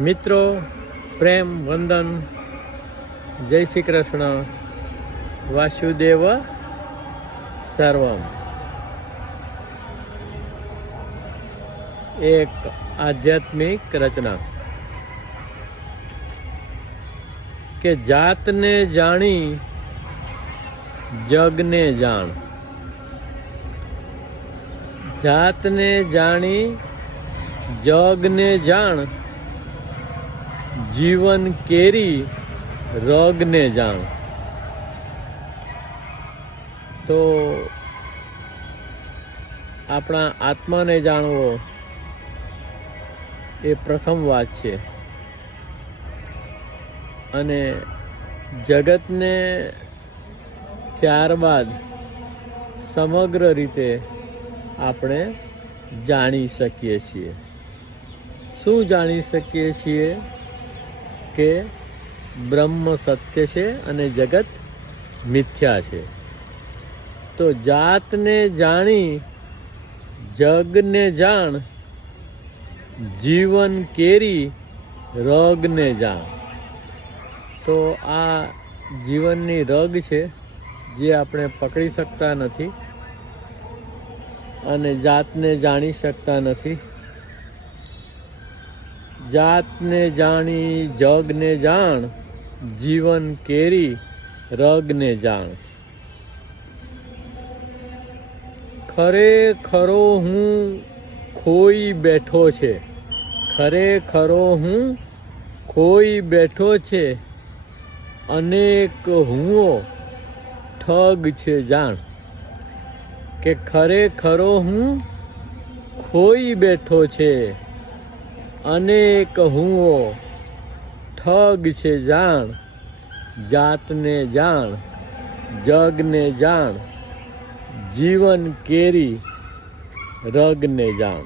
મિત્રો, પ્રેમ વંદન, જય શ્રી કૃષ્ણ, વાસુદેવ સર્વમ. એક આધ્યાત્મિક રચના કે જાતને જાણી જગને જાણ. જાતને જાણી જગને જાણ, જીવન કેરી રગને જાણ. તો આપણા આત્માને જાણવો એ પ્રથમ વાત છે, અને જગતને ત્યારબાદ સમગ્ર રીતે આપણે જાણી શકીએ છીએ. શું જાણી શકીએ છીએ? કે બ્રહ્મ સત્ય છે અને જગત મિથ્યા છે. તો જાતને જાણી જગને જાણ, જીવન કેરી રગને જાણ. તો આ જીવનની રગ છે જે આપણે પકડી શકતા નથી અને જાતને જાણી શકતા નથી. જાતને જાણી જગને જાણ, જીવન કેરી રગને જાણ. ખરેખરો હું ખોઈ બેઠો છે, ખરેખરો હું ખોઈ બેઠો છે, અનેક હુંઓ ઠગ છે જાણ. કે ખરેખરો હું ખોઈ બેઠો છે, અનેક હુંઓ ઠગ છે જાણ. જાતને જાણ જગને જાણ, જીવન કેરી રગને જાણ.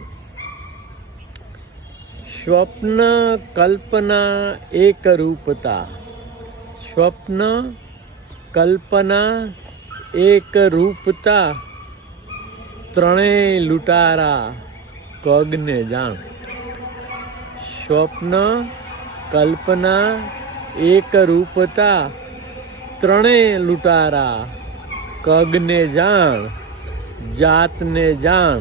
સ્વપ્ન કલ્પના એક રૂપતા, સ્વપ્ન કલ્પના એક રૂપતા, ત્રણેય લૂંટારા કગને જાણ. સ્વપ્ન કલ્પના એક રૂપતા, ત્રણેય લૂંટારા કગને જાણ. જાતને જાણ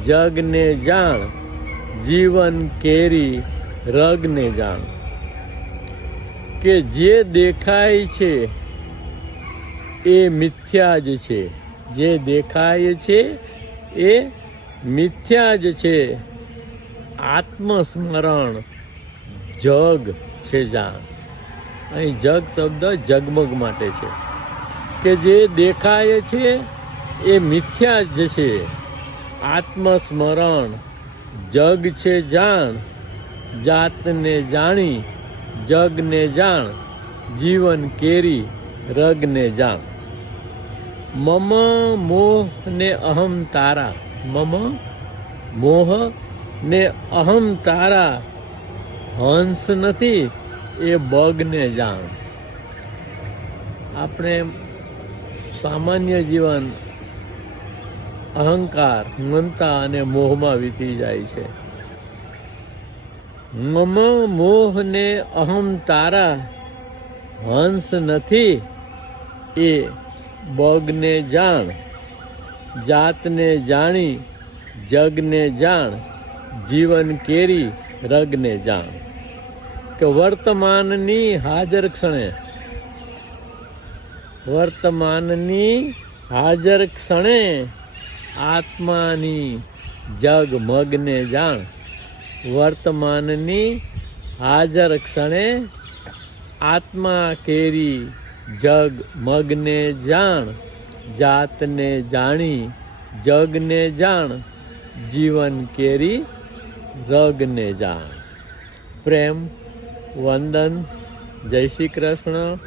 જગને જાણ, જીવન કેરી રગને જાણ. કે જે દેખાય છે એ મિથ્યા જ છે, જે દેખાય છે એ મિથ્યા જ છે. આત્મસ્મરણ જગ છે જાણ. અહીં જગ શબ્દ જગમગ માટે છે. કે જે દેખાય છે એ મિથ્યા જ છે. આત્મસ્મરણ જગ છે જાણ. જાતને જાણી જગને જાણ, જીવન કેરી રગને જાણ. મમ મોહ ને અહમ તારા, મમ મોહ ને અહમ તારા, હંસ નથી એ બગને જાણ. આપણે સામાન્ય જીવન અહંકાર, મમતા અને મોહમાં વીતી જાય છે. મમ મોહ ને અહમ તારા, હંસ નથી એ બગને જાણ. જાતને જાણી જગને જાણ, જીવન કેરી રગને જાણ. કે વર્તમાનની હાજર ક્ષણે, વર્તમાનની હાજર ક્ષણે, આત્માની જગમગને જાણ. વર્તમાનની હાજર ક્ષણે, આત્મા કેરી જગમગને જાણ. જાતને જાણી જગને જાણ, જીવન કેરી રગને જાણ. પ્રેમ વંદન, જય શ્રી કૃષ્ણ,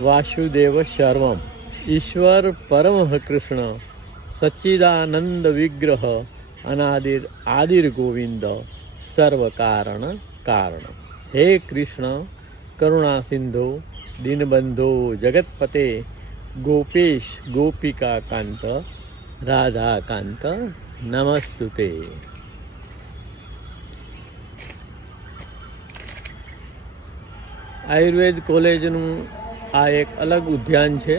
વાસુદેવ સર્વમ. ઈશ્વર પરમઃ કૃષ્ણ, સચ્ચિદાનંદ વિગ્રહ, અનાદિર આદિર ગોવિંદ, સર્વ કારણ કારણ. હે કૃષ્ણ કરુણા સિંધુ દીનબંધુ જગતપતે, ગોપેશ ગોપિકા કાંત રાધાકાંત નમસ્તુતે. આયુર્વેદ કોલેજનું આ એક અલગ ઉદ્યાન છે